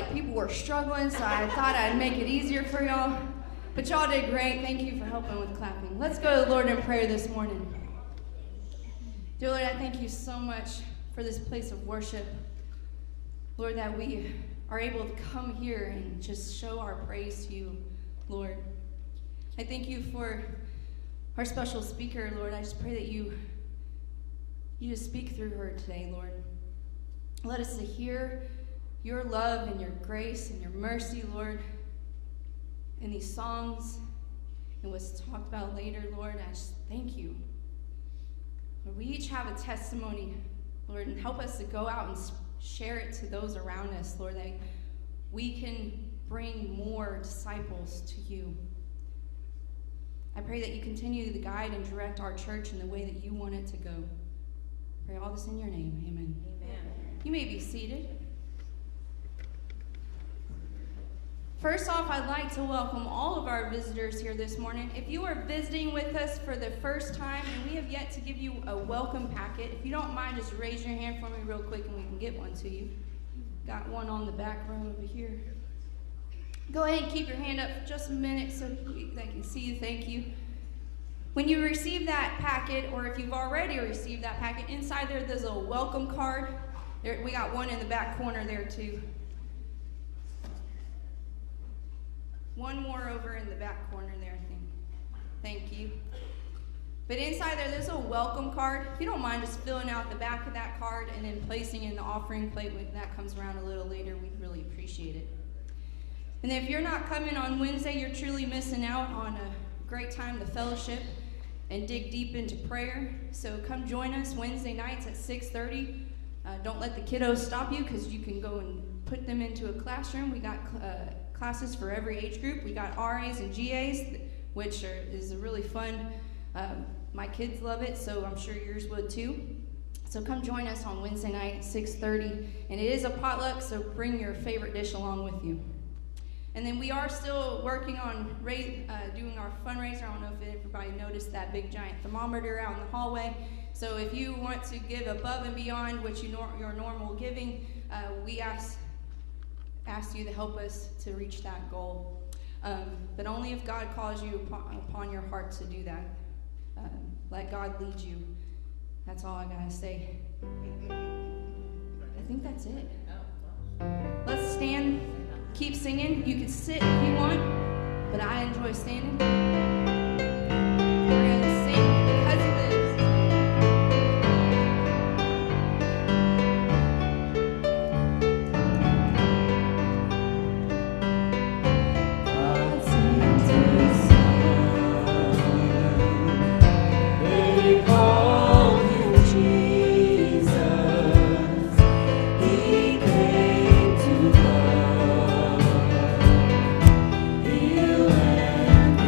like people were struggling, so I thought I'd make it easier for y'all. But y'all did great. Thank you for helping with clapping. Let's go to the Lord in prayer this morning. Dear Lord, I thank you so much for this place of worship. Lord, that we are able to come here and just show our praise to you, Lord. I thank you for our special speaker, Lord. I just pray that you just speak through her today, Lord. Let us to hear your love and your grace and your mercy, Lord, in these songs and what's talked about later, Lord. I just thank you. Lord, we each have a testimony, Lord, and help us to go out and share it to those around us, Lord, that we can bring more disciples to you. I pray that you continue to guide and direct our church in the way that you want it to go. I pray all this in your name. Amen. Amen. You may be seated. First off, I'd like to welcome all of our visitors here this morning. If you are visiting with us for the first time and we have yet to give you a welcome packet, if you don't mind, just raise your hand for me real quick and we can get one to you. Got one on the back row over here. Go ahead and keep your hand up for just a minute so they can see you. Thank you. When you receive that packet, or if you've already received that packet, inside there's a welcome card. We got one in the back corner there too. One more over in the back corner there, I think. Thank you. But inside there's a welcome card. If you don't mind just filling out the back of that card and then placing in the offering plate when that comes around a little later, we'd really appreciate it. And if you're not coming on Wednesday, you're truly missing out on a great time to fellowship and dig deep into prayer. So come join us Wednesday nights at 6:30. Don't let the kiddos stop you, because you can go and put them into a classroom. We got classes for every age group. We got RAs and GAs, which is a really fun. My kids love it, so I'm sure yours would too. So come join us on Wednesday night at 6:30. And it is a potluck, so bring your favorite dish along with you. And then we are still working on doing our fundraiser. I don't know if everybody noticed that big giant thermometer out in the hallway. So if you want to give above and beyond what your normal giving, we ask you to help us to reach that goal. But only if God calls you upon your heart to do that. Let God lead you. That's all I gotta say. I think that's it. Let's stand. Keep singing. You can sit if you want, but I enjoy standing. We're going to sing Because He Lives. God sent His Son. They called Him Jesus. He came to love. Heal and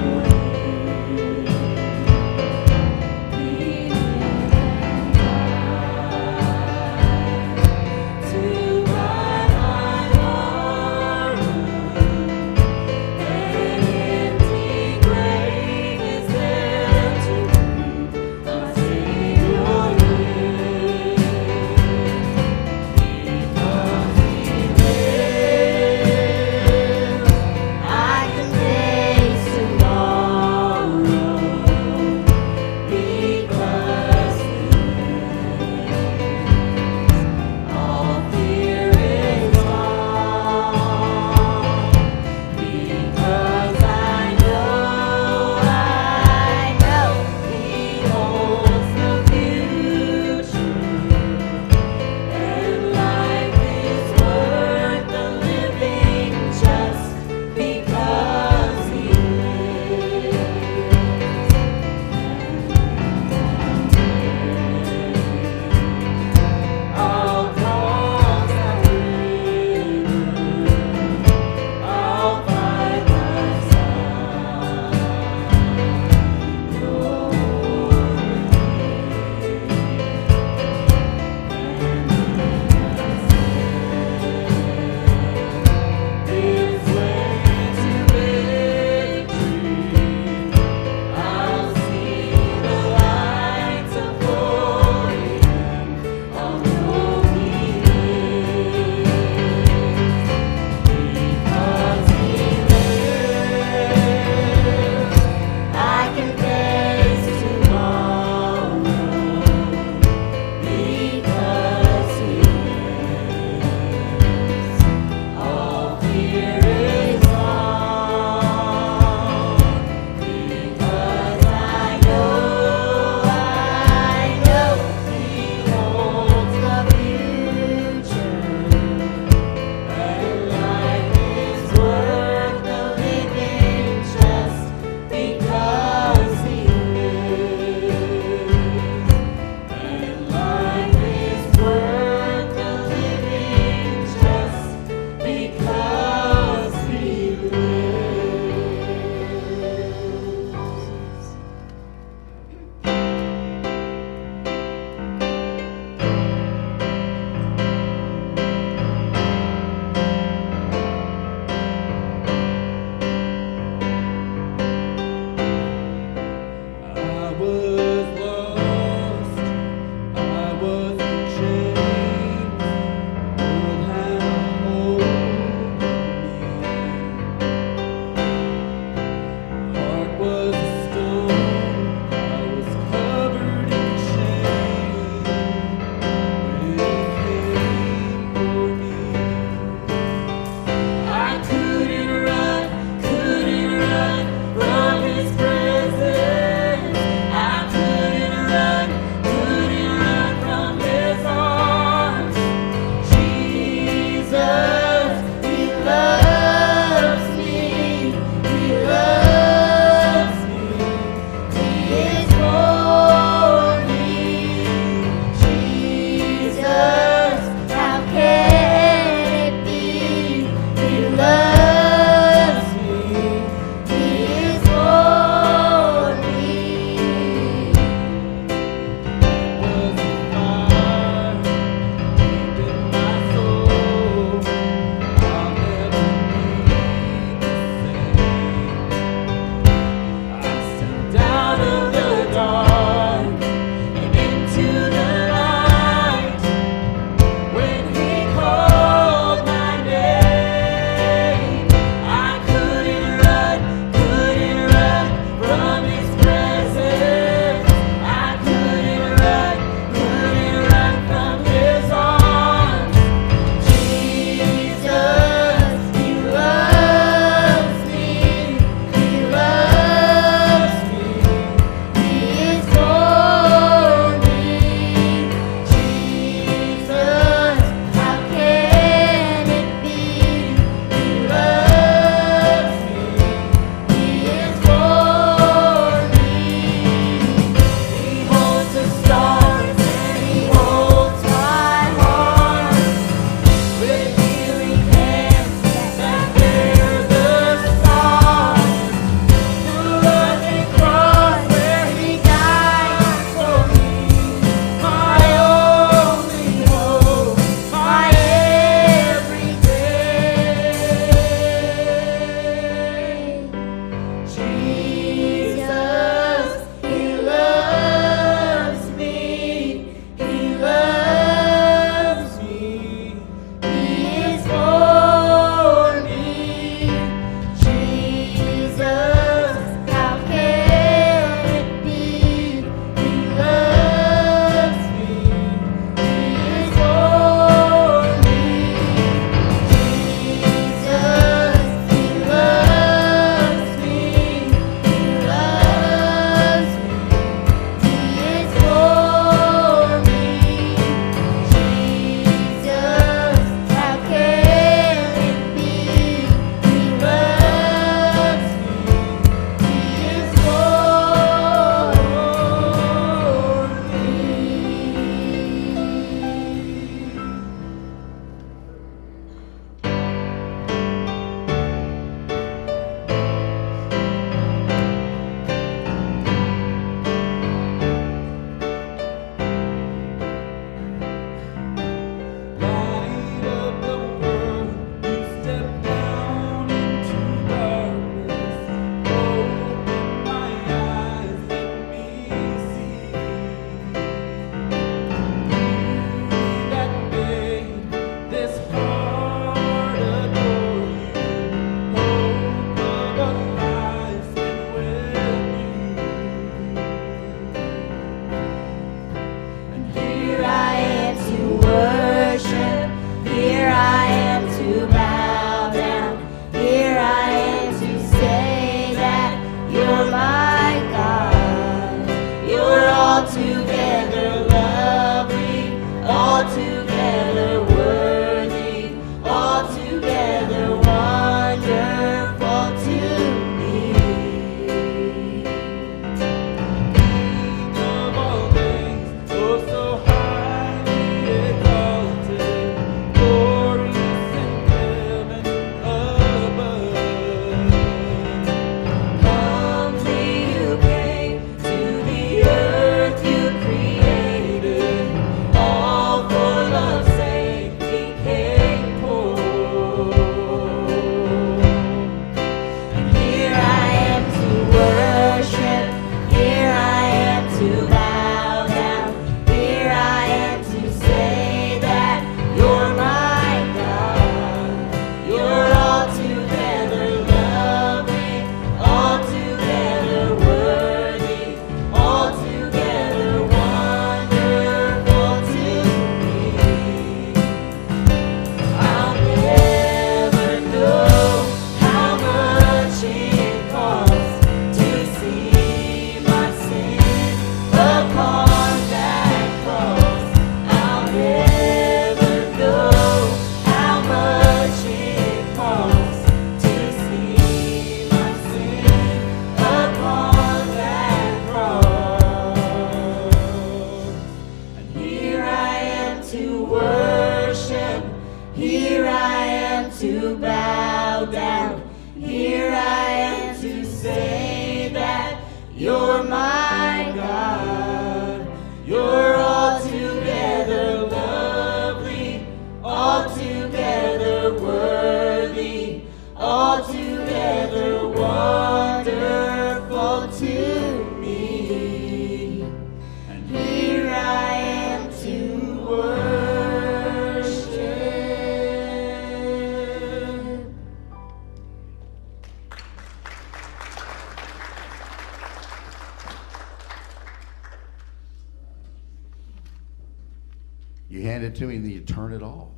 You hand it to me and then you turn it off.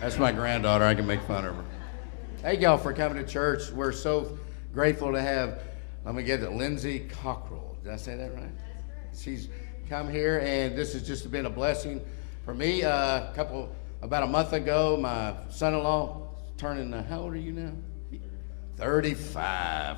That's my granddaughter. I can make fun of her. Thank y'all for coming to church. We're so grateful to have, let me get it, Lindsey Cockerell. Did I say that right? She's come here, and this has just been a blessing for me. About a month ago, my son-in-law turning, how old are you now? 35.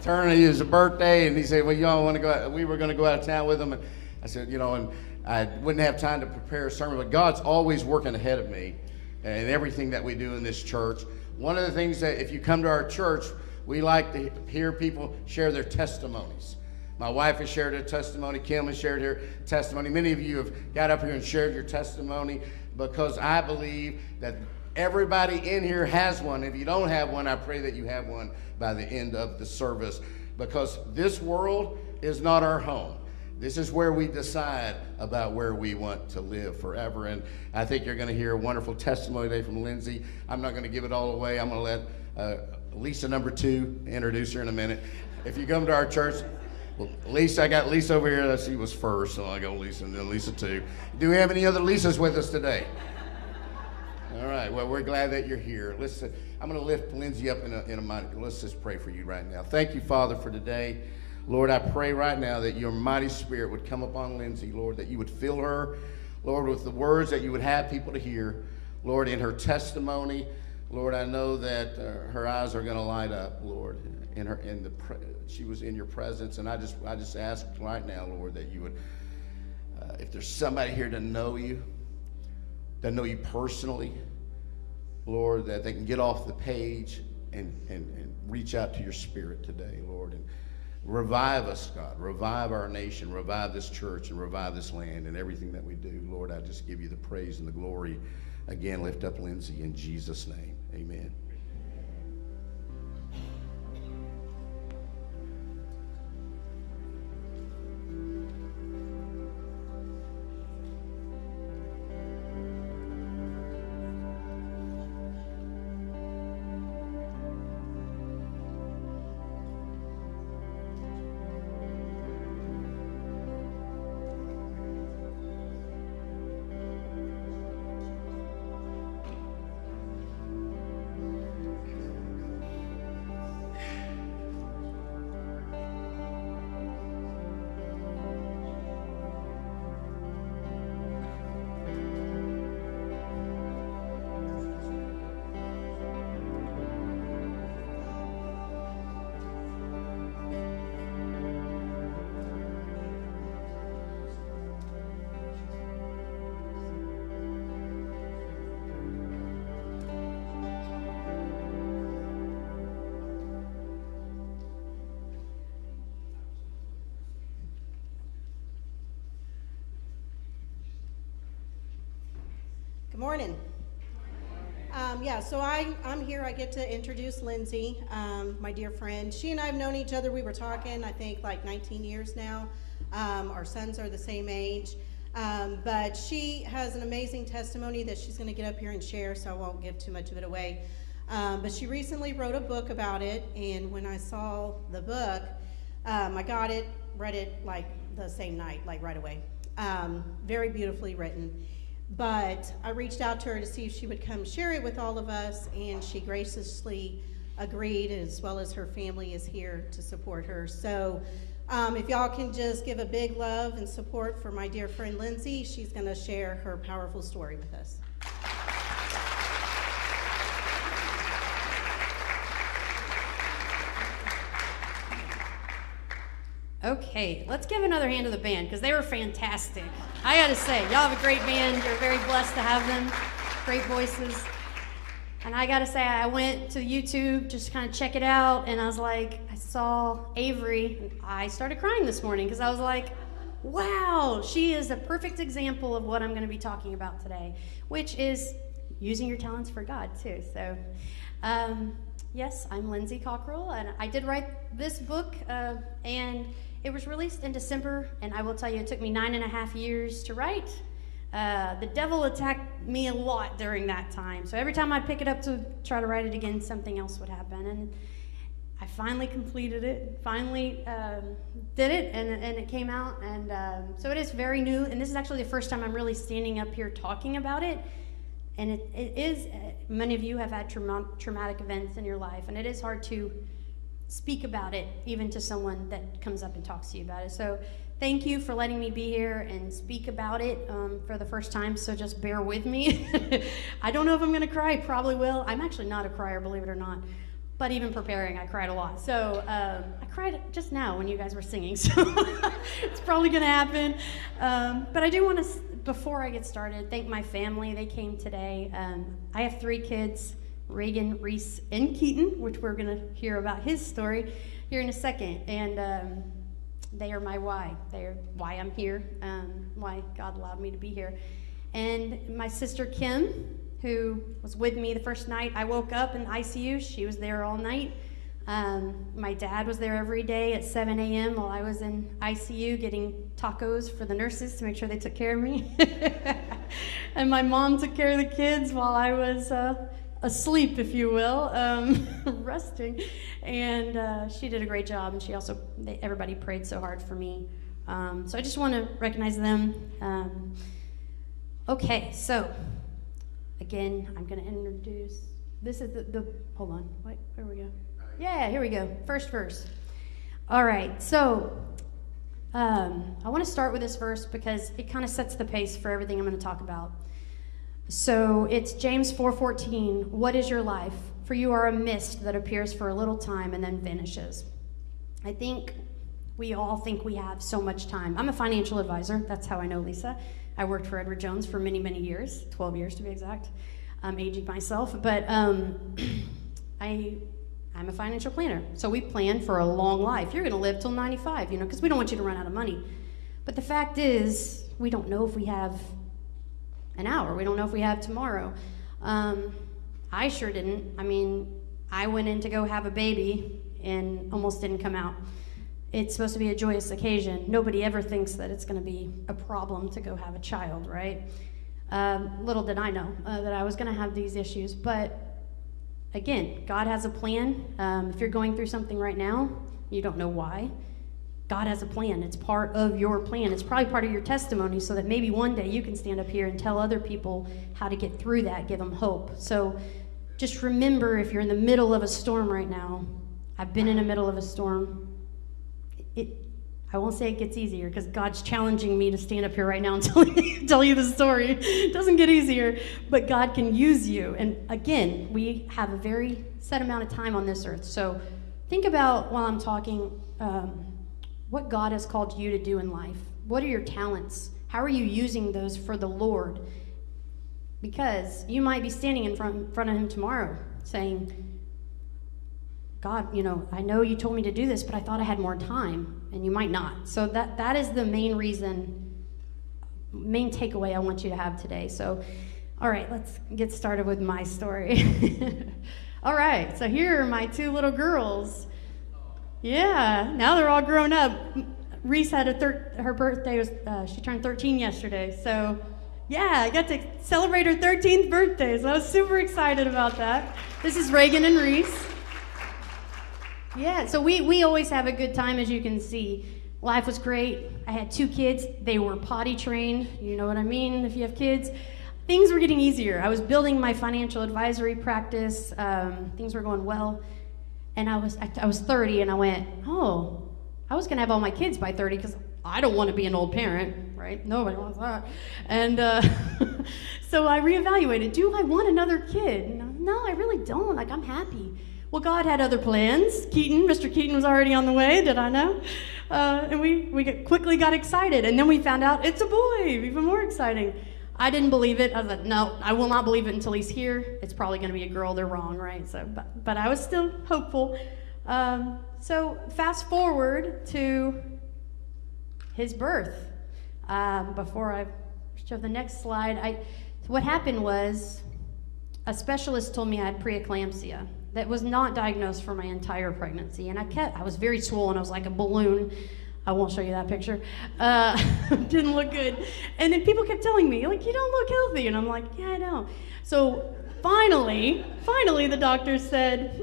Turning his birthday, and he said, well, y'all want to go out? We were going to go out of town with him. And I said, and I wouldn't have time to prepare a sermon, but God's always working ahead of me and everything that we do in this church. One of the things that if you come to our church, we like to hear people share their testimonies. My wife has shared her testimony. Kim has shared her testimony. Many of you have got up here and shared your testimony because I believe that everybody in here has one. If you don't have one, I pray that you have one by the end of the service, because this world is not our home. This is where we decide about where we want to live forever. And I think you're going to hear a wonderful testimony today from Lindsey. I'm not going to give it all away. I'm going to let Lisa number 2 introduce her in a minute. If you come to our church, Lisa, I got Lisa over here. She was first, so I go Lisa and then Lisa 2. Do we have any other Lisas with us today? All right. Well, we're glad that you're here. Listen, I'm going to lift Lindsey up in a minute. Let's just pray for you right now. Thank you, Father, for today. Lord, I pray right now that your mighty spirit would come upon Lindsey, Lord, that you would fill her, Lord, with the words that you would have people to hear. Lord, in her testimony, Lord, I know that her eyes are going to light up, Lord, she was in your presence, and I just ask right now, Lord, that you would, if there's somebody here to know you personally, Lord, that they can get off the page and reach out to your spirit today, Lord, and revive us, God. Revive our nation, revive this church, and revive this land and everything that we do. Lord, I just give you the praise and the glory. Again, lift up Lindsey in Jesus' name. Amen. Good morning. So I'm here. I get to introduce Lindsey, my dear friend. She and I have known each other. We were talking, I think, like 19 years now. Our sons are the same age. But she has an amazing testimony that she's going to get up here and share, so I won't give too much of it away. But she recently wrote a book about it, and when I saw the book, I got it, read it like the same night, like right away. Very beautifully written. But I reached out to her to see if she would come share it with all of us, and she graciously agreed, as well as her family is here to support her. So if y'all can just give a big love and support for my dear friend Lindsey, she's going to share her powerful story with us. Okay, let's give another hand to the band, because they were fantastic. I gotta say, y'all have a great band. You're very blessed to have them. Great voices. And I gotta say, I went to YouTube just to kind of check it out, and I was like, I saw Avery, and I started crying this morning, because I was like, wow, she is a perfect example of what I'm gonna be talking about today, which is using your talents for God, too. So, yes, I'm Lindsey Cockerell, and I did write this book, and it was released in December, and I will tell you, it took me 9.5 years to write. The devil attacked me a lot during that time, so every time I'd pick it up to try to write it again, something else would happen, and I finally completed it, finally did it, and it came out. And so it is very new, and this is actually the first time I'm really standing up here talking about it. And it is, many of you have had traumatic events in your life, and it is hard to speak about it, even to someone that comes up and talks to you about it. So thank you for letting me be here and speak about it for the first time, so just bear with me. I don't know if I'm going to cry, probably will. I'm actually not a crier, believe it or not. But even preparing, I cried a lot. So I cried just now when you guys were singing, so it's probably going to happen. But I do want to, before I get started, thank my family. They came today. I have 3 kids, Reagan, Reese, and Keaton, which we're going to hear about his story here in a second. And they are my why. They are why I'm here, why God allowed me to be here. And my sister Kim, who was with me the first night I woke up in ICU. She was there all night. My dad was there every day at 7 a.m. while I was in ICU getting tacos for the nurses to make sure they took care of me. And my mom took care of the kids while I was asleep, if you will, resting. And she did a great job, and she also, everybody prayed so hard for me. So I just want to recognize them. Okay, so again, I'm going to introduce, this is the hold on, wait, where we go? Yeah, here we go, first verse. All right, so I want to start with this verse because it kind of sets the pace for everything I'm going to talk about. So it's James 4:14. What is your life? For you are a mist that appears for a little time and then vanishes. I think we all think we have so much time. I'm a financial advisor. That's how I know Lisa. I worked for Edward Jones for many, many years, 12 years to be exact. I'm aging myself, but I'm a financial planner. So we plan for a long life. You're going to live till 95, because we don't want you to run out of money. But the fact is, we don't know if we have an hour. We don't know if we have tomorrow. I sure didn't. I went in to go have a baby and almost didn't come out. It's supposed to be a joyous occasion. Nobody ever thinks that it's going to be a problem to go have a child, right? Little did I know that I was going to have these issues. But again, God has a plan. If you're going through something right now, you don't know why. God has a plan. It's part of your plan. It's probably part of your testimony so that maybe one day you can stand up here and tell other people how to get through that, give them hope. So just remember, if you're in the middle of a storm right now, I've been in the middle of a storm. I won't say it gets easier because God's challenging me to stand up here right now and tell you the story. It doesn't get easier, but God can use you. And again, we have a very set amount of time on this earth. So think about, while I'm talking, what God has called you to do in life. What are your talents? How are you using those for the Lord? Because you might be standing in front of him tomorrow saying, God, I know you told me to do this, but I thought I had more time, and you might not. So that is the main takeaway I want you to have today. So, all right, let's get started with my story. All right, so here are my 2 little girls. Yeah, now they're all grown up. Reese had her birthday was she turned 13 yesterday. So, yeah, I got to celebrate her 13th birthday. So I was super excited about that. This is Reagan and Reese. Yeah, so we always have a good time, as you can see. Life was great. I had 2 kids. They were potty trained. You know what I mean if you have kids. Things were getting easier. I was building my financial advisory practice. Things were going well. And I was 30, and I went, oh, I was going to have all my kids by 30 because I don't want to be an old parent, right? Nobody wants that. And so I reevaluated. Do I want another kid? No, I really don't. I'm happy. Well, God had other plans. Mr. Keaton was already on the way, did I know? And we quickly got excited. And then we found out it's a boy, even more exciting. I didn't believe it. I was like, no, I will not believe it until he's here. It's probably going to be a girl. They're wrong, right? So, but I was still hopeful. So fast forward to his birth. Before I show the next slide, what happened was a specialist told me I had preeclampsia. That was not diagnosed for my entire pregnancy. And I was very swollen. I was like a balloon. I won't show you that picture. Didn't look good. And then people kept telling me, you don't look healthy. And I'm like, yeah, I know. So finally, the doctor said,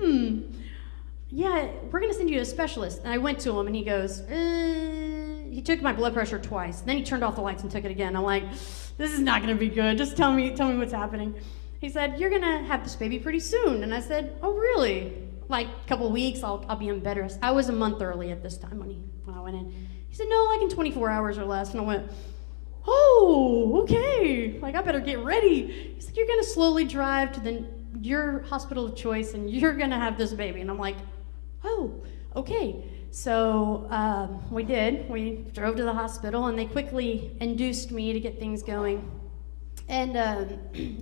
yeah, we're going to send you to a specialist. And I went to him, and he goes, he took my blood pressure twice. Then he turned off the lights and took it again. I'm like, this is not going to be good. Just tell me what's happening. He said, you're going to have this baby pretty soon. And I said, oh, really? Like a couple of weeks, I'll be in bed rest. I was a month early at this time when I went in. He said, no, like in 24 hours or less. And I went, oh, okay. Like, I better get ready. He's like, you're going to slowly drive to your hospital of choice, and you're going to have this baby. And I'm like, oh, okay. So we did. We drove to the hospital, and they quickly induced me to get things going. And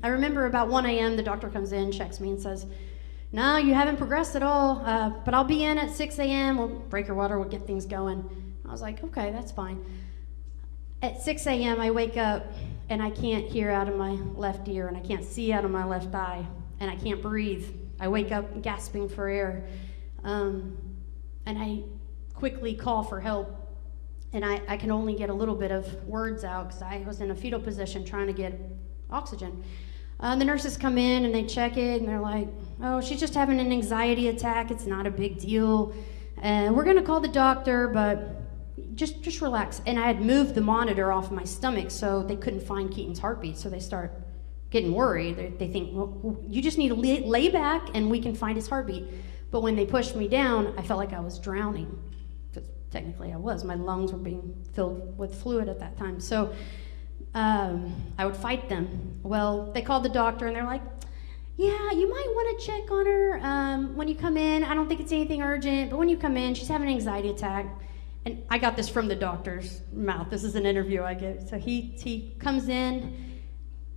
I remember about 1 a.m., the doctor comes in, checks me, and says, no, you haven't progressed at all, but I'll be in at 6 a.m. We'll break your water. We'll get things going. I was like, okay, that's fine. At 6 a.m., I wake up, and I can't hear out of my left ear, and I can't see out of my left eye, and I can't breathe. I wake up gasping for air, and I quickly call for help, and I can only get a little bit of words out because I was in a fetal position trying to get oxygen. The nurses come in, and they check it, and they're like, oh, she's just having an anxiety attack. It's not a big deal. We're going to call the doctor, but just relax. And I had moved the monitor off my stomach, so they couldn't find Keaton's heartbeat. So they start getting worried. They think, well, you just need to lay back, and we can find his heartbeat. But when they pushed me down, I felt like I was drowning. Because technically I was. My lungs were being filled with fluid at that time. So I would fight them. Well, they called the doctor, and they're like, yeah, you might want to check on her when you come in. I don't think it's anything urgent, but when you come in, she's having an anxiety attack. And I got this from the doctor's mouth. This is an interview I give. So he comes in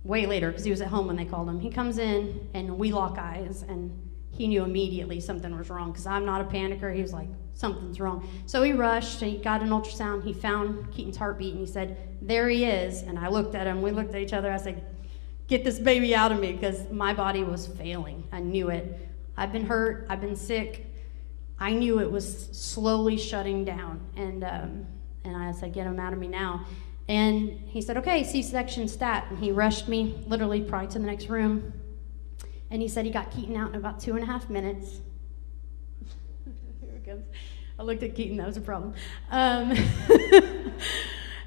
way later because he was at home when they called him. He comes in, and we lock eyes, and he knew immediately something was wrong because I'm not a panicker. He was like, something's wrong. So he rushed, and he got an ultrasound. He found Keaton's heartbeat, and he said, there he is. And I looked at him. We looked at each other. I said, get this baby out of me, because my body was failing. I knew it. I've been hurt. I've been sick. I knew it was slowly shutting down. And I said, get him out of me now. And he said, okay, C-section stat. And he rushed me literally probably to the next room. And he said he got Keaton out in about 2.5 minutes. Here it goes. I looked at Keaton. That was a problem.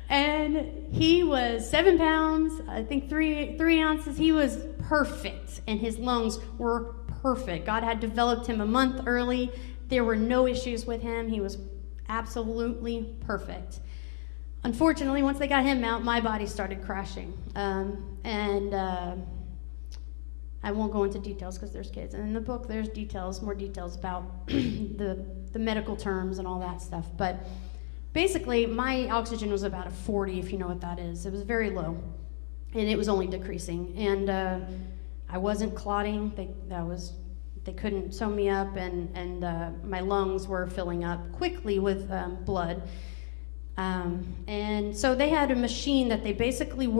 And he was 7 pounds, I think 3 ounces. He was perfect, and his lungs were perfect. God had developed him a month early. There were no issues with him. He was absolutely perfect. Unfortunately, once they got him out, my body started crashing. I won't go into details because there's kids. And in the book, there's more details about the medical terms and all that stuff. But basically, my oxygen was about a 40, if you know what that is. It was very low, and it was only decreasing. And I wasn't clotting. They couldn't sew me up, and my lungs were filling up quickly with blood. And so they had a machine that they basically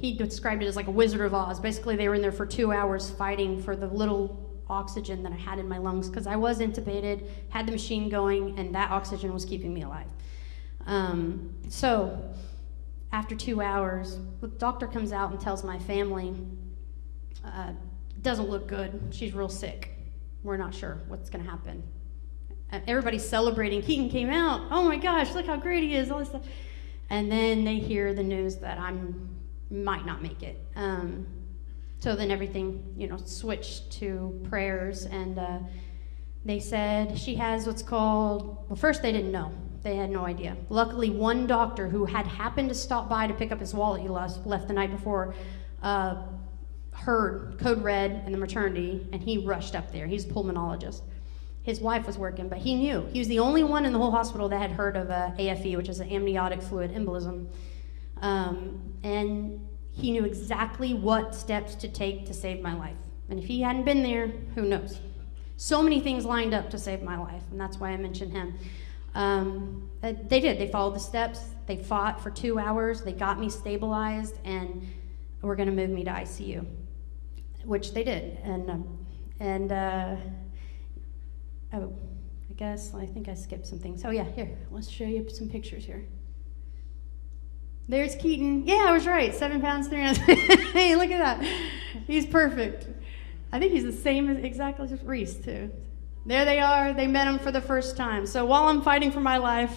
he described it as like a Wizard of Oz. Basically, they were in there for 2 hours fighting for the little oxygen that I had in my lungs because I was intubated, had the machine going, and that oxygen was keeping me alive. So after 2 hours, the doctor comes out and tells my family, doesn't look good. She's real sick. We're not sure what's going to happen. Everybody's celebrating. Keaton came out. Oh my gosh, look how great he is. All this stuff. And then they hear the news that I might not make it. So then everything, switched to prayers, and they said she has what's called, well, first they didn't know. They had no idea. Luckily, one doctor who had happened to stop by to pick up his wallet he left the night before heard code red in the maternity, and he rushed up there. He's a pulmonologist. His wife was working, but he knew. He was the only one in the whole hospital that had heard of AFE, which is an amniotic fluid embolism. And he knew exactly what steps to take to save my life. And if he hadn't been there, who knows? So many things lined up to save my life, and that's why I mentioned him. They did. They followed the steps. They fought for 2 hours. They got me stabilized, and were going to move me to ICU, which they did. I think I skipped some things. Oh yeah, here, let's show you some pictures here. There's Keaton. Yeah, I was right. 7 pounds, 3 ounces. Hey, look at that. He's perfect. I think he's the same exactly as Reese too. There they are. They met him for the first time. So while I'm fighting for my life,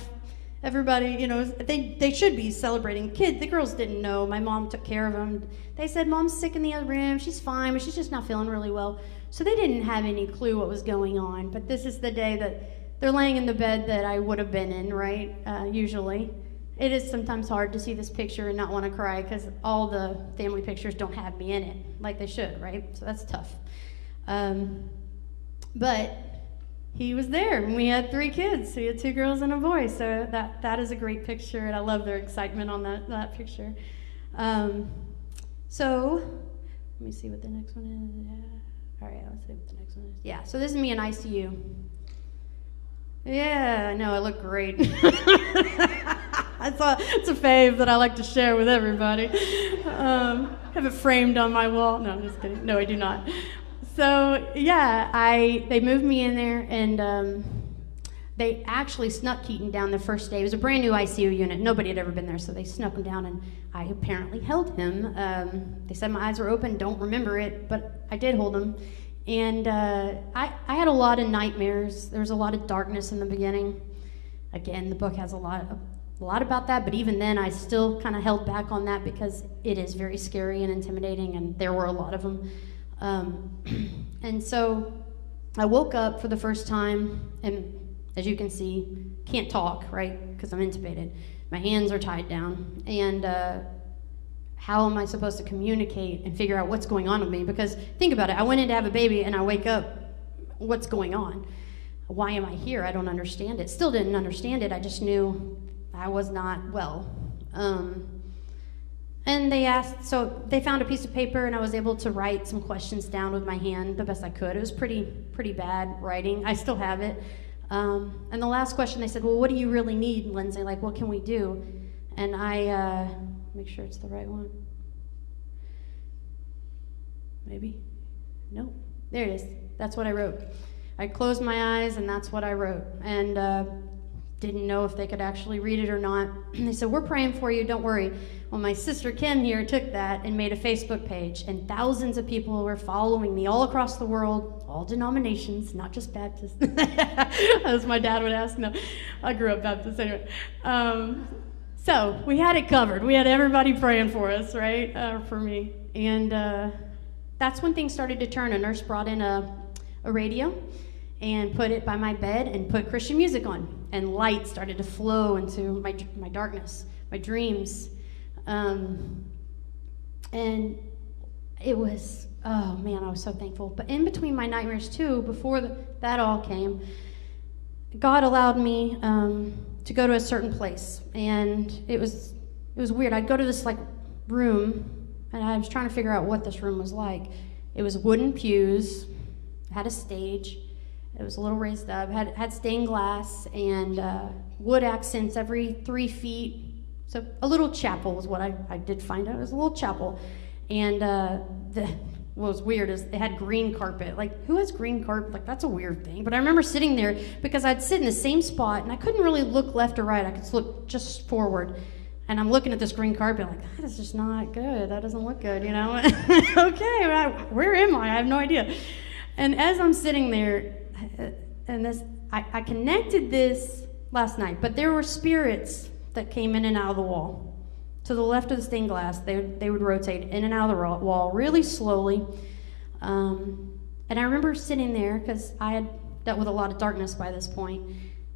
everybody, you know, they should be celebrating. The girls didn't know. My mom took care of them. They said, Mom's sick in the other room. She's fine, but she's just not feeling really well. So they didn't have any clue what was going on. But this is the day that they're laying in the bed that I would have been in, right? Usually. It is sometimes hard to see this picture and not want to cry because all the family pictures don't have me in it like they should, right? So that's tough. But he was there, and we had 3 kids. We had 2 girls and a boy, so that is a great picture, and I love their excitement on that picture. So let me see what the next one is. All right, let's see what the next one is. Yeah, so this is me in ICU. Yeah, I know, I look great. It's a fave that I like to share with everybody. Have it framed on my wall. No, I'm just kidding. No, I do not. So yeah, they moved me in there, and they actually snuck Keaton down the first day. It was a brand new ICU unit. Nobody had ever been there, so they snuck him down, and I apparently held him. They said my eyes were open. Don't remember it, but I did hold him. And I had a lot of nightmares. There was a lot of darkness in the beginning. Again, the book has a lot about that, but even then I still kind of held back on that because it is very scary and intimidating, and there were a lot of them. And so I woke up for the first time, and as you can see, can't talk, right, because I'm intubated. My hands are tied down, and how am I supposed to communicate and figure out what's going on with me? Because think about it, I went in to have a baby, and I wake up, what's going on? Why am I here? I don't understand it. Still didn't understand it. I just knew I was not well. And they found a piece of paper, and I was able to write some questions down with my hand the best I could. It was pretty bad writing. I still have it. And the last question, they said, well, what do you really need, Lindsey? Like, what can we do? And I, make sure it's the right one. Maybe? No. There it is. That's what I wrote. I closed my eyes, and that's what I wrote. And didn't know if they could actually read it or not. They said, we're praying for you, don't worry. Well, my sister Kim here took that and made a Facebook page, and thousands of people were following me all across the world, all denominations, not just Baptists, as my dad would ask. No, I grew up Baptist anyway. So we had it covered. We had everybody praying for us, right, for me. And that's when things started to turn. A nurse brought in a radio and put it by my bed and put Christian music on, and light started to flow into my darkness, my dreams. And it was, oh man, I was so thankful. But in between my nightmares too, before that all came, God allowed me to go to a certain place, and it was weird. I'd go to this like room, and I was trying to figure out what this room was like. It was wooden pews, had a stage. It was a little raised up, had stained glass and wood accents every 3 feet. So a little chapel was what I did find out. It was a little chapel. And what was weird is it had green carpet. Like, who has green carpet? Like, that's a weird thing. But I remember sitting there because I'd sit in the same spot, and I couldn't really look left or right. I could look just forward. And I'm looking at this green carpet like, that is just not good. That doesn't look good, you know? Okay, where am I? I have no idea. And as I'm sitting there, and I connected this last night, but there were spirits that came in and out of the wall. To the left of the stained glass, they would rotate in and out of the wall really slowly. And I remember sitting there, because I had dealt with a lot of darkness by this point,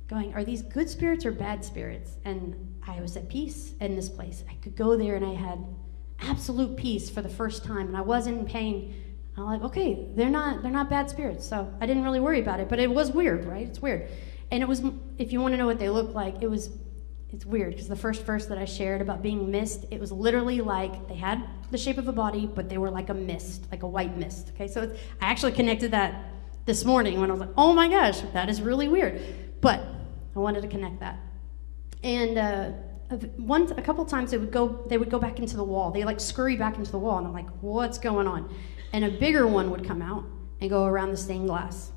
going, are these good spirits or bad spirits? And I was at peace in this place. I could go there, and I had absolute peace for the first time, and I wasn't in pain. I'm like, okay, they're not bad spirits, so I didn't really worry about it, but it was weird, right? It's weird. And it was, if you want to know what they look like, it's weird, because the first verse that I shared about being mist, it was literally like they had the shape of a body, but they were like a mist, like a white mist, okay? So I actually connected that this morning when I was like, oh my gosh, that is really weird. But I wanted to connect that. And a couple times they would go back into the wall. They like scurry back into the wall, and I'm like, what's going on? And a bigger one would come out and go around the stained glass.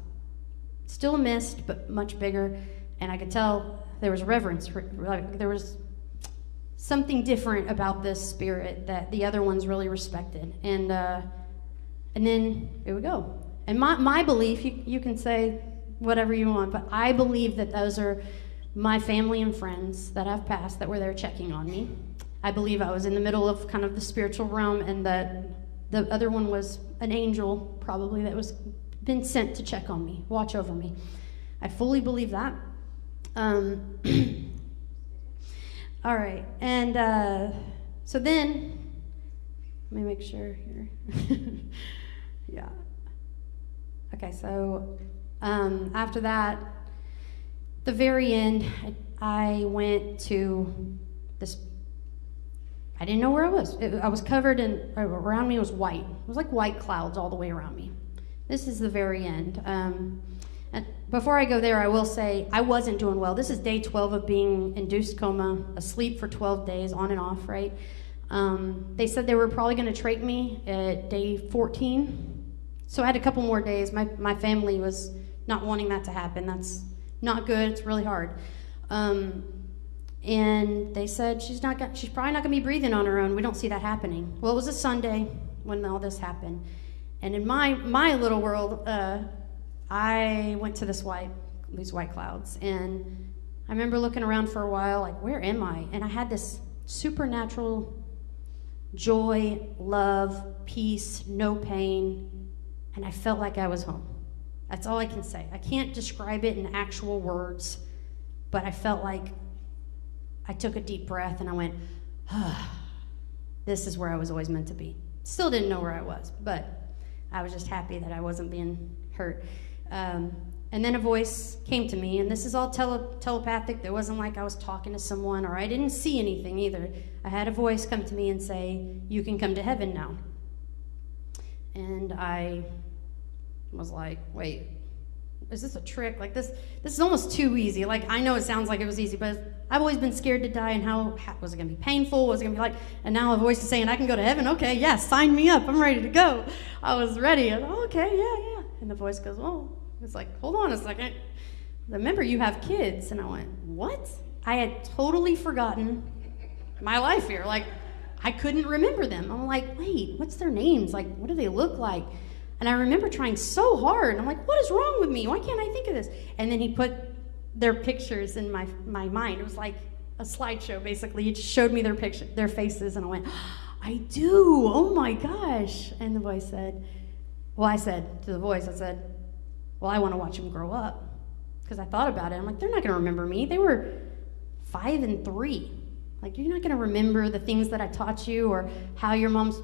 Still a mist, but much bigger. And I could tell there was reverence. Like there was something different about this spirit that the other ones really respected. And then it would go. And my belief, you can say whatever you want. But I believe that those are my family and friends that have passed that were there checking on me. I believe I was in the middle of kind of the spiritual realm, and that the other one was an angel, probably, that was been sent to check on me, watch over me. I fully believe that. All right, and so then, let me make sure here. Yeah. Okay, so after that, the very end, I went to this, I didn't know where I was. I was covered in, around me was white. It was like white clouds all the way around me. This is the very end. And before I go there, I will say I wasn't doing well. This is day 12 of being induced coma, asleep for 12 days, on and off, right? They said they were probably going to trach me at day 14. So I had a couple more days. My family was not wanting that to happen. That's not good. It's really hard. And they said she's probably not going to be breathing on her own. We don't see that happening. Well, it was a Sunday when all this happened. And in my little world, I went to these white clouds. And I remember looking around for a while, like, where am I? And I had this supernatural joy, love, peace, no pain. And I felt like I was home. That's all I can say. I can't describe it in actual words, but I felt like I took a deep breath and I went, this is where I was always meant to be. Still didn't know where I was, but I was just happy that I wasn't being hurt. And then a voice came to me, and this is all telepathic. It wasn't like I was talking to someone, or I didn't see anything either. I had a voice come to me and say, you can come to heaven now. And I was like, wait, is this a trick? Like, this is almost too easy. Like, I know it sounds like it was easy, but I've always been scared to die, and how was it going to be painful? What was it going to be like? And now a voice is saying, I can go to heaven. Okay, yeah, sign me up. I'm ready to go. I was ready. I was, oh, okay, yeah. And the voice goes, oh, it's like, hold on a second. Remember, you have kids. And I went, what? I had totally forgotten my life here. Like, I couldn't remember them. I'm like, wait, what's their names? Like, what do they look like? And I remember trying so hard. I'm like, what is wrong with me? Why can't I think of this? And then he put their pictures in my mind. It was like a slideshow, basically. He just showed me their faces, and I went, I do. Oh my gosh. And the voice said, I said to the voice, well, I want to watch them grow up. Because I thought about it. I'm like, they're not going to remember me. They were 5 and 3. Like, you're not going to remember the things that I taught you, or how your mom's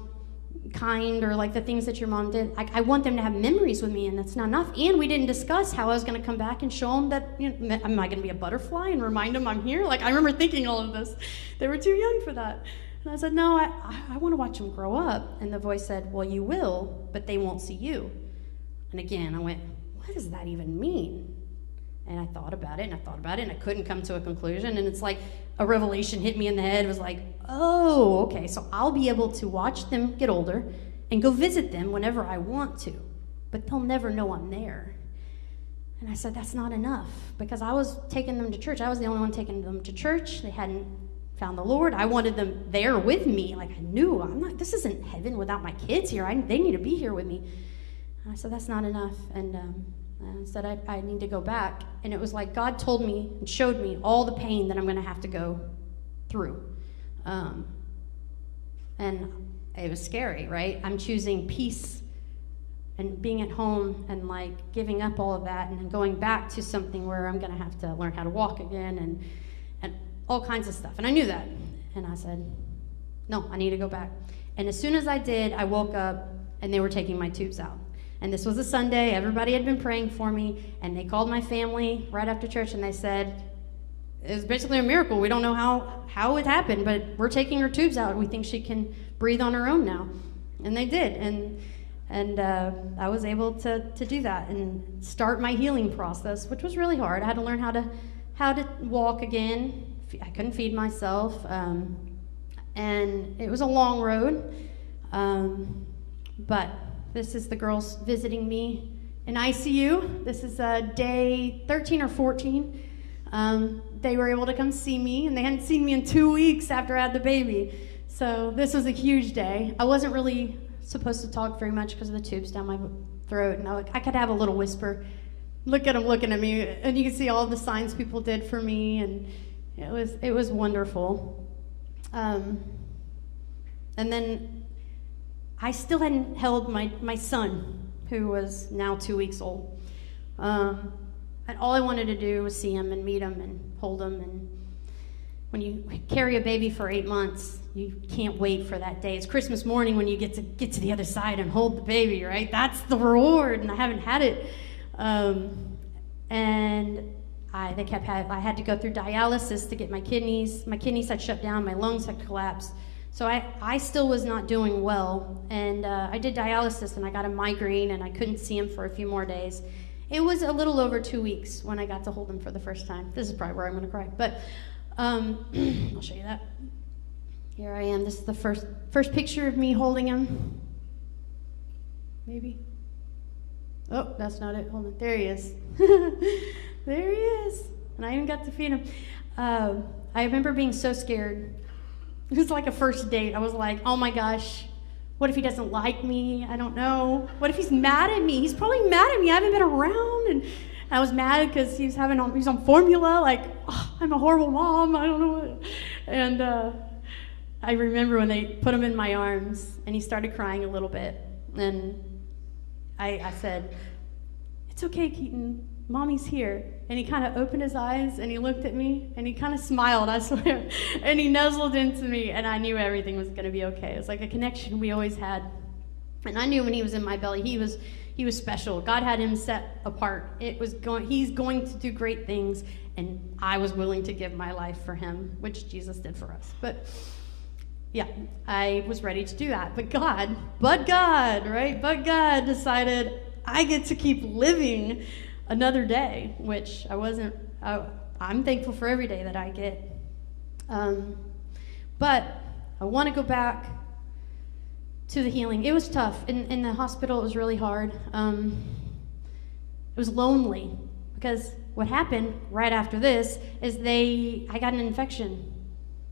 kind, or like the things that your mom did. I want them to have memories with me, and that's not enough. And we didn't discuss how I was going to come back and show them that, am I going to be a butterfly and remind them I'm here? Like, I remember thinking all of this. They were too young for that. And I said, no, I want to watch them grow up. And the voice said, well, you will, but they won't see you. And again, I went, what does that even mean? And I thought about it, and I couldn't come to a conclusion. And it's like a revelation hit me in the head. It was like, oh, okay, so I'll be able to watch them get older and go visit them whenever I want to, but they'll never know I'm there. And I said, that's not enough, because I was taking them to church. I was the only one taking them to church. They hadn't found the Lord. I wanted them there with me. Like, I knew, this isn't heaven without my kids here. They need to be here with me. And I said, that's not enough. And I said, I need to go back. And it was like God told me and showed me all the pain that I'm going to have to go through. And it was scary, right? I'm choosing peace and being at home and like giving up all of that and then going back to something where I'm going to have to learn how to walk again and all kinds of stuff. And I knew that. And I said, no, I need to go back. And as soon as I did, I woke up and they were taking my tubes out. And this was a Sunday. Everybody had been praying for me. And they called my family right after church, and they said, it was basically a miracle. We don't know how it happened, but we're taking her tubes out. We think she can breathe on her own now. And they did. And I was able to do that and start my healing process, which was really hard. I had to learn how to walk again. I couldn't feed myself. And it was a long road. But this is the girls visiting me in ICU. This is day 13 or 14. They were able to come see me, and they hadn't seen me in 2 weeks after I had the baby. So this was a huge day. I wasn't really supposed to talk very much because of the tubes down my throat, and I could have a little whisper, look at him looking at me, and you can see all the signs people did for me, and it was wonderful. And then I still hadn't held my son, who was now 2 weeks old. And all I wanted to do was see him and meet him and hold him. And when you carry a baby for 8 months, you can't wait for that day. It's Christmas morning when you get to the other side and hold the baby, right? That's the reward, and I haven't had it. And I had to go through dialysis to get my kidneys. My kidneys had shut down, my lungs had collapsed. So I still was not doing well, and I did dialysis, and I got a migraine, and I couldn't see him for a few more days. It was a little over 2 weeks when I got to hold him for the first time. This is probably where I'm going to cry, but I'll show you that. Here I am. This is the first picture of me holding him. Maybe. Oh, that's not it. Hold on. There he is. There he is. And I even got to feed him. I remember being so scared. It was like a first date. I was like, oh my gosh, what if he doesn't like me? I don't know. What if he's mad at me? He's probably mad at me. I haven't been around. And I was mad because he was on formula. Like, oh, I'm a horrible mom. I don't know what. And I remember when they put him in my arms, and he started crying a little bit. And I said, it's okay, Keaton. Mommy's here. And he kind of opened his eyes, and he looked at me, and he kind of smiled, I swear. And he nuzzled into me, and I knew everything was going to be okay. It was like a connection we always had. And I knew when he was in my belly, he was special. God had him set apart. He's going to do great things, and I was willing to give my life for him, which Jesus did for us. But yeah, I was ready to do that. But God, right? But God decided I get to keep living another day, which I'm thankful for every day that I get. But I want to go back to the healing. It was tough. In the hospital, it was really hard. It was lonely, because what happened right after this is I got an infection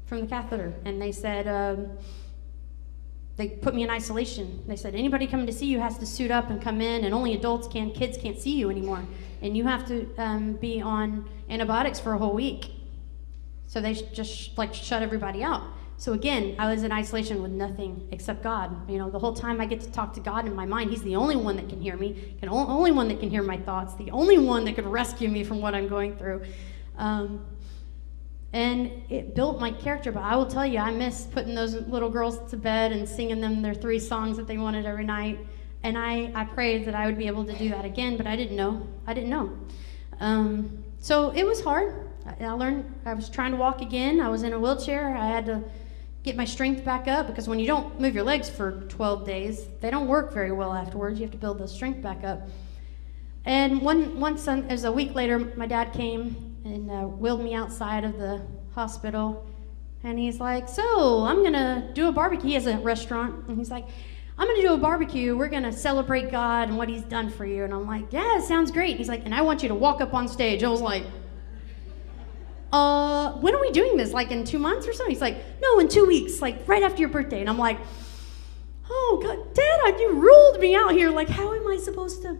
from the catheter, and they said, they put me in isolation. They said, anybody coming to see you has to suit up and come in, and only adults can. Kids can't see you anymore. And you have to be on antibiotics for a whole week. So they just shut everybody out. So again, I was in isolation with nothing except God. You know, the whole time I get to talk to God in my mind. He's the only one that can hear me, only one that can hear my thoughts, the only one that could rescue me from what I'm going through. And it built my character, but I will tell you, I miss putting those little girls to bed and singing them their 3 songs that they wanted every night. And I prayed that I would be able to do that again, but I didn't know. So it was hard. I was trying to walk again. I was in a wheelchair. I had to get my strength back up, because when you don't move your legs for 12 days, they don't work very well afterwards. You have to build the strength back up. And as a week later, my dad came and wheeled me outside of the hospital, and he's like, so I'm gonna do a barbecue. He has a restaurant, and he's like, I'm gonna do a barbecue. We're gonna celebrate God and what he's done for you. And I'm like, yeah, it sounds great. He's like, and I want you to walk up on stage. I was like, when are we doing this? Like in 2 months or something? He's like, no, in 2 weeks, like right after your birthday. And I'm like, oh God, Dad, you ruled me out here. Like, how am I supposed to?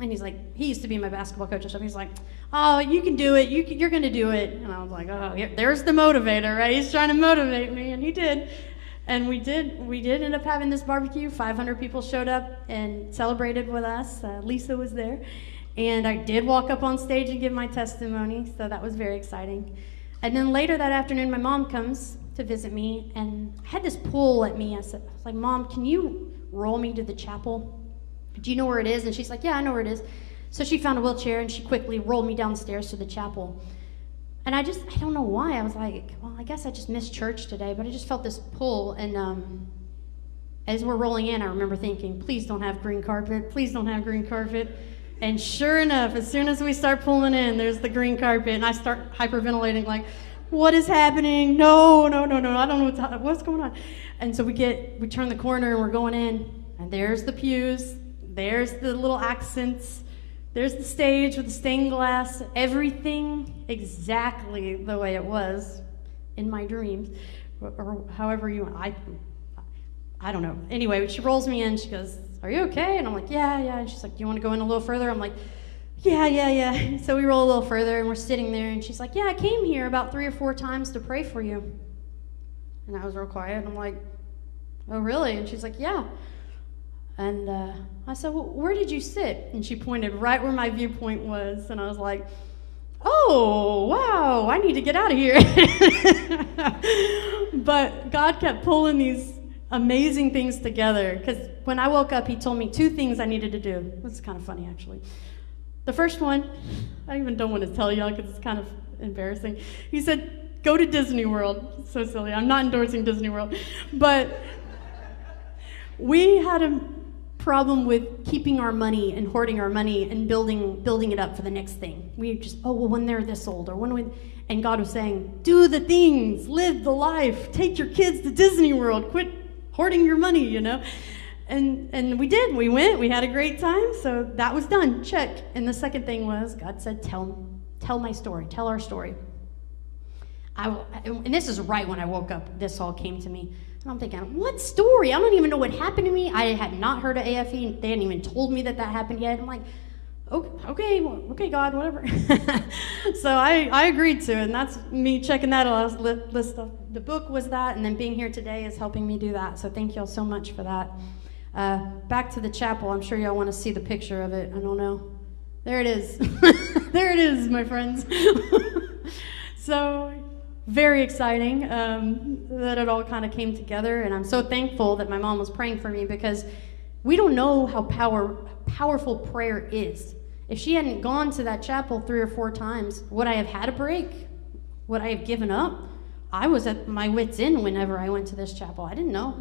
And he's like, he used to be my basketball coach or something. He's like, oh, you can do it. You're going to do it. And I was like, oh, yeah, there's the motivator, right? He's trying to motivate me, and he did. And we did end up having this barbecue. 500 people showed up and celebrated with us. Lisa was there. And I did walk up on stage and give my testimony, so that was very exciting. And then later that afternoon, my mom comes to visit me, and I had this pull at me. I was like, Mom, can you roll me to the chapel? Do you know where it is? And she's like, yeah, I know where it is. So she found a wheelchair, and she quickly rolled me downstairs to the chapel. And I don't know why. I was like, well, I guess I just missed church today, but I just felt this pull. And as we're rolling in, I remember thinking, please don't have green carpet. Please don't have green carpet. And sure enough, as soon as we start pulling in, there's the green carpet, and I start hyperventilating, like, what is happening? No, I don't know what's going on. And so we turn the corner, and we're going in, and there's the pews. There's the little accents. There's the stage with the stained glass. Everything exactly the way it was in my dreams, or however you want. I don't know. Anyway, she rolls me in. She goes, are you okay? And I'm like, yeah. And she's like, do you want to go in a little further? I'm like, yeah. So we roll a little further, and we're sitting there, and she's like, yeah, I came here about 3 or 4 times to pray for you. And I was real quiet. I'm like, oh, really? And she's like, yeah. And I said, well, where did you sit? And she pointed right where my viewpoint was, and I was like, oh, wow, I need to get out of here. But God kept pulling these amazing things together, because when I woke up, he told me 2 things I needed to do. This is kind of funny, actually. The first one, I even don't want to tell y'all because it's kind of embarrassing. He said, go to Disney World. It's so silly. I'm not endorsing Disney World. But we had a problem with keeping our money and hoarding our money and building it up for the next thing. We just, oh, well, when they're this old, or when we, and God was saying, do the things, live the life, take your kids to Disney World, quit hoarding your money, you know? And we did. We went. We had a great time. So that was done. Check. And the second thing was, God said, tell my story. Tell our story. And this is right when I woke up. This all came to me. And I'm thinking, what story? I don't even know what happened to me. I had not heard of AFE. They hadn't even told me that happened yet. I'm like, okay, God, whatever. So I agreed to it. And that's me checking that list of the book was that. And then being here today is helping me do that. So thank y'all so much for that. Back to the chapel. I'm sure y'all want to see the picture of it. I don't know. There it is. There it is, my friends. So very exciting that it all kind of came together. And I'm so thankful that my mom was praying for me, because we don't know how powerful prayer is. If she hadn't gone to that chapel 3 or 4 times, would I have had a break? Would I have given up? I was at my wit's end whenever I went to this chapel. I didn't know.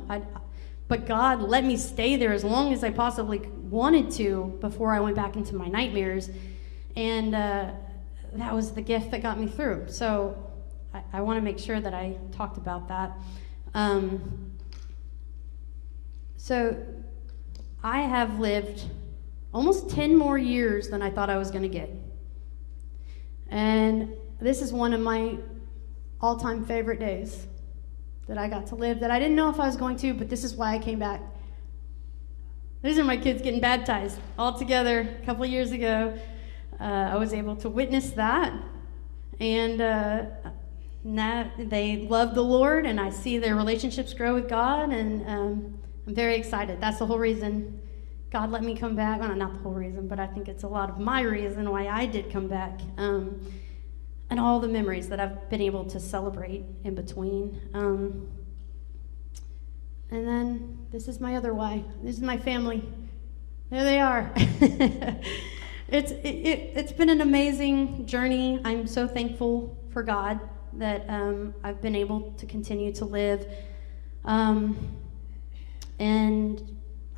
But God let me stay there as long as I possibly wanted to before I went back into my nightmares. And that was the gift that got me through. So I want to make sure that I talked about that. So I have lived almost 10 more years than I thought I was going to get. And this is one of my all-time favorite days that I got to live, that I didn't know if I was going to, but this is why I came back. These are my kids getting baptized all together a couple years ago. I was able to witness that, and now they love the Lord, and I see their relationships grow with God, and I'm very excited. That's the whole reason God let me come back. Well, not the whole reason, but I think it's a lot of my reason why I did come back. And all the memories that I've been able to celebrate in between. And then this is my other why. This is my family. There they are. It's been an amazing journey. I'm so thankful for God that I've been able to continue to live. And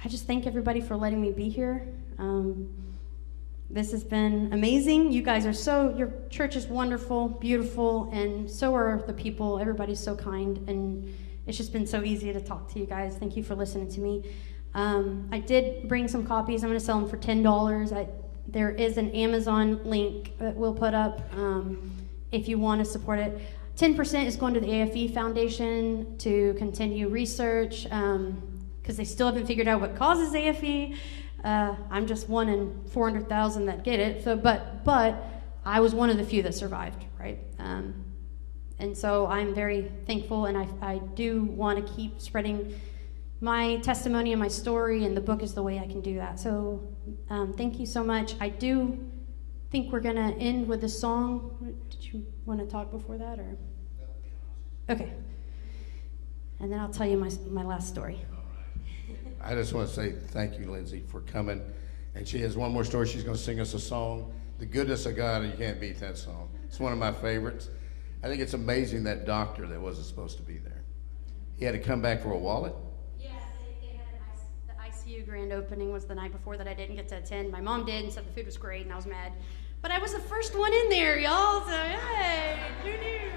I just thank everybody for letting me be here. This has been amazing. You guys are your church is wonderful, beautiful, and so are the people. Everybody's so kind, and it's just been so easy to talk to you guys. Thank you for listening to me. I did bring some copies. I'm going to sell them for $10. There is an Amazon link that we'll put up if you want to support it. 10% is going to the AFE Foundation to continue research, because they still haven't figured out what causes AFE. I'm just one in 400,000 that get it. So, but I was one of the few that survived, right? And so I'm very thankful, and I do want to keep spreading my testimony and my story, and the book is the way I can do that. So thank you so much. I do think we're going to end with a song. Did you want to talk before that, or? Okay. And then I'll tell you my last story. I just want to say thank you, Lindsey, for coming. And she has one more story. She's going to sing us a song. The goodness of God, you can't beat that song. It's one of my favorites. I think it's amazing that doctor that wasn't supposed to be there. He had to come back for a wallet. Yeah, they had the ICU grand opening was the night before that I didn't get to attend. My mom did and said the food was great, and I was mad. But I was the first one in there, y'all, so hey, who knew?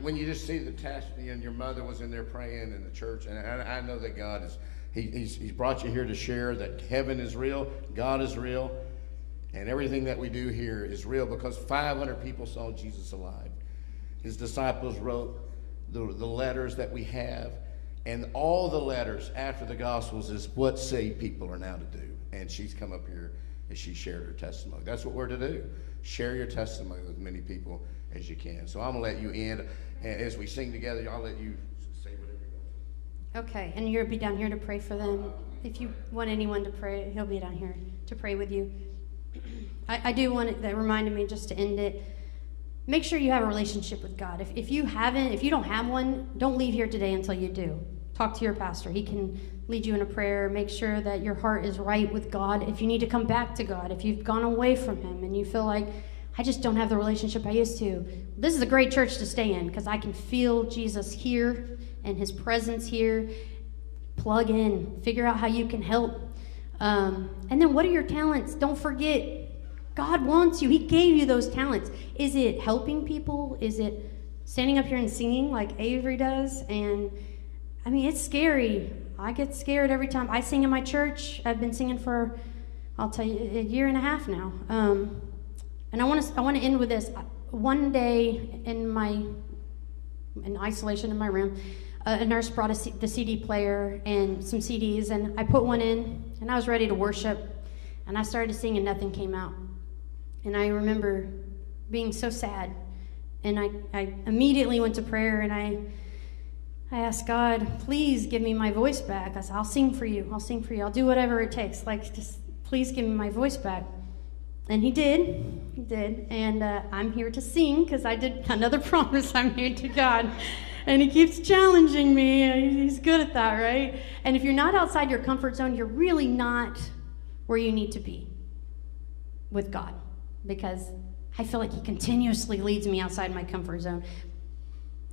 When you just see the testimony, and your mother was in there praying in the church, and I know that God is, he's brought you here to share that heaven is real, God is real, and everything that we do here is real, because 500 people saw Jesus alive. His disciples wrote the letters that we have, And all the letters after the Gospels is what saved people are now to do. And she's come up here and she shared her testimony. That's what we're to do. Share your testimony with many people as you can. So I'm going to let you end. And as we sing together, I'll let you say whatever you want. Okay, and you'll be down here to pray for them. If you want anyone to pray, he'll be down here to pray with you. I do want it, that reminded me just to end it. Make sure you have a relationship with God. If you don't have one, don't leave here today until you do. Talk to your pastor. He can lead you in a prayer. Make sure that your heart is right with God. If you need to come back to God, if you've gone away from him and you feel like, I just don't have the relationship I used to, this is a great church to stay in because I can feel Jesus here and his presence here. Plug in. Figure out how you can help. And then what are your talents? Don't forget, God wants you. He gave you those talents. Is it helping people? Is it standing up here and singing like Avery does? And I mean, it's scary. I get scared every time. I sing in my church. I've been singing for, I'll tell you, a year and a half now. And I want to end with this. One day in isolation in my room, a nurse brought the CD player and some CDs, and I put one in, and I was ready to worship, and I started to sing, and nothing came out. And I remember being so sad, and I immediately went to prayer, and I asked God, please give me my voice back. I said, I'll sing for you. I'll do whatever it takes. Like, just please give me my voice back. And he did. And I'm here to sing because I did another promise I made to God. And he keeps challenging me. He's good at that, right? And if you're not outside your comfort zone, you're really not where you need to be with God, because I feel like he continuously leads me outside my comfort zone.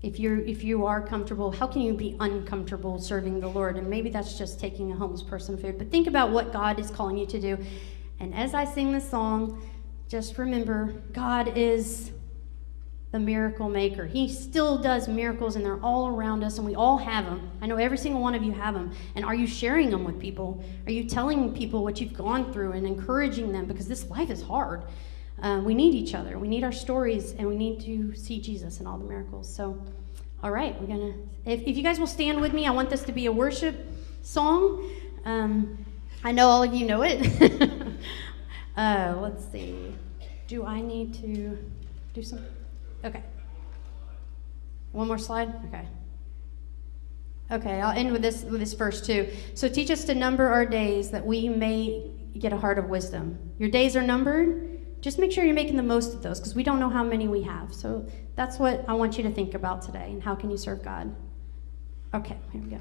If you are comfortable, how can you be uncomfortable serving the Lord? And maybe that's just taking a homeless person food. But think about what God is calling you to do. And as I sing this song, just remember, God is the miracle maker. He still does miracles, and they're all around us, and we all have them. I know every single one of you have them. And are you sharing them with people? Are you telling people what you've gone through and encouraging them? Because this life is hard. We need each other. We need our stories, and we need to see Jesus in all the miracles. So, all right, we're going to, if you guys will stand with me, I want this to be a worship song. I know all of you know it. Let's see. Do I need to do something? Okay. One more slide? Okay. Okay, I'll end with this verse too. So teach us to number our days that we may get a heart of wisdom. Your days are numbered. Just make sure you're making the most of those, because we don't know how many we have. So that's what I want you to think about today, and how can you serve God? Okay, here we go.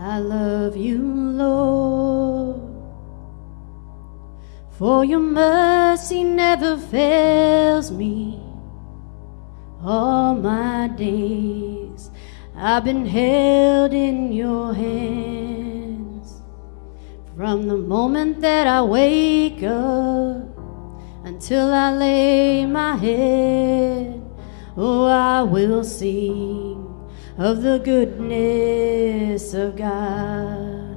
I love you, Lord, for your mercy never fails me. All my days I've been held in your hands. From the moment that I wake up until I lay my head, oh, I will sing of the goodness of God.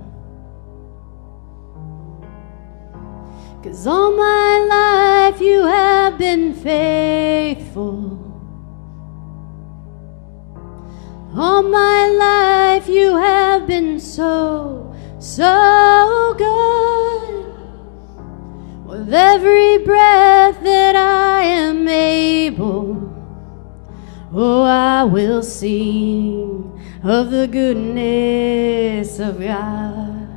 'Cause all my life you have been faithful. All my life you have been so, so good. With every breath that I am able, oh, I will sing of the goodness of God.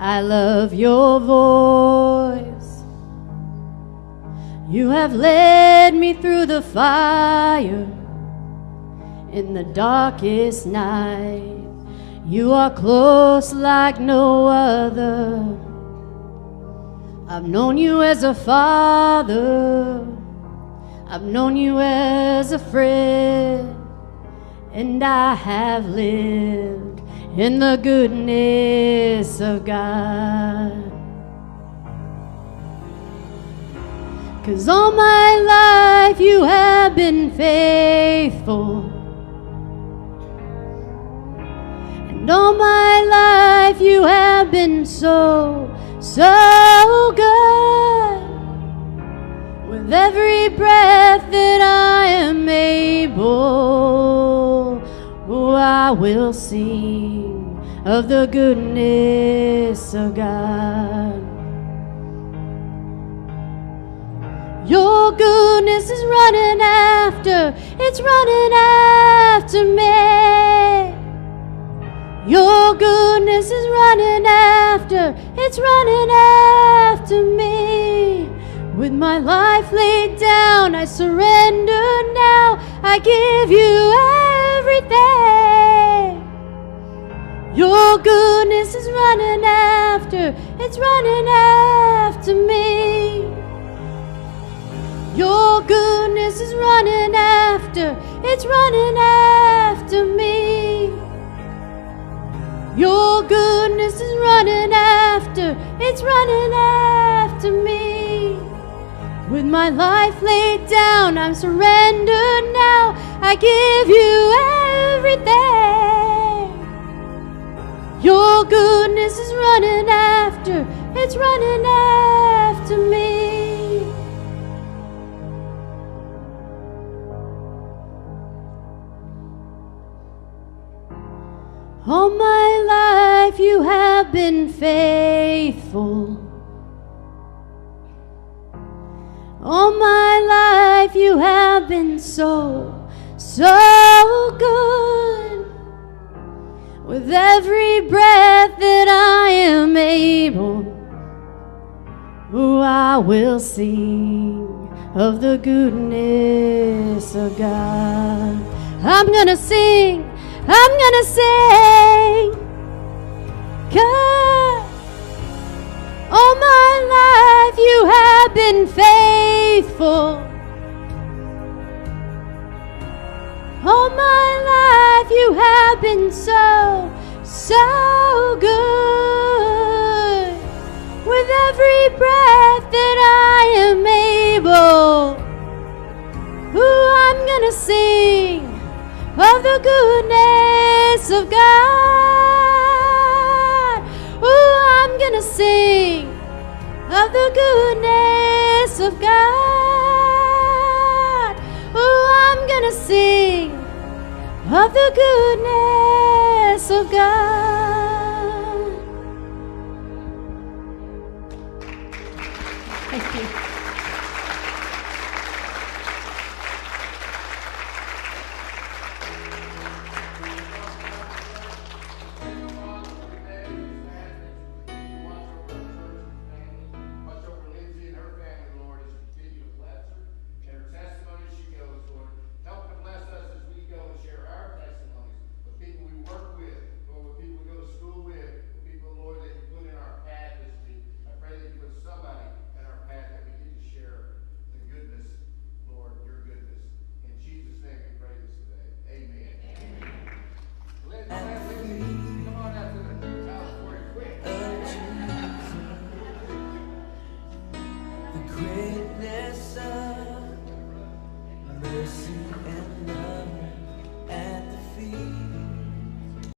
I love your voice. You have led me through the fire in the darkest night. You are close like no other. I've known you as a father. I've known you as a friend, and I have lived in the goodness of God. 'Cause all my life you so, so good. With every breath that I am able, oh, I will sing of the goodness of God. Your goodness is running after, it's running after me. Your goodness is running after, it's running after me. With my life laid down, I surrender now. I give you everything. Your goodness is running after, it's running after me. Your goodness is running after, it's running after me. Your goodness is running after, it's running after me. With my life laid down, I'm surrendered now. I give you everything. Your goodness is running after, it's running after me. All my life you have been faithful. All my life you have been so, so good. With every breath that I am able, oh, I will sing of the goodness of God. I'm gonna sing, I'm gonna sing, 'cause all my life you have been faithful. All my life you have been so, so good. With every breath that I am able, ooh, I'm gonna sing of the goodness of God. Ooh, I'm gonna sing of the goodness of God. Ooh, I'm gonna sing of the goodness of God. Thank you. Watch over Lindsey and her family, Lord, as you continue to bless her and her testimony as she goes, Lord. Help to bless us as we go and share our testimonies with people we work with, or with people we go to school with people, Lord, that you put in our path this week. I pray that you put somebody in our path that we get to share the goodness, Lord, your goodness. In Jesus' name we pray this today. Amen. Lindsey, come on out to the house for you quick. The great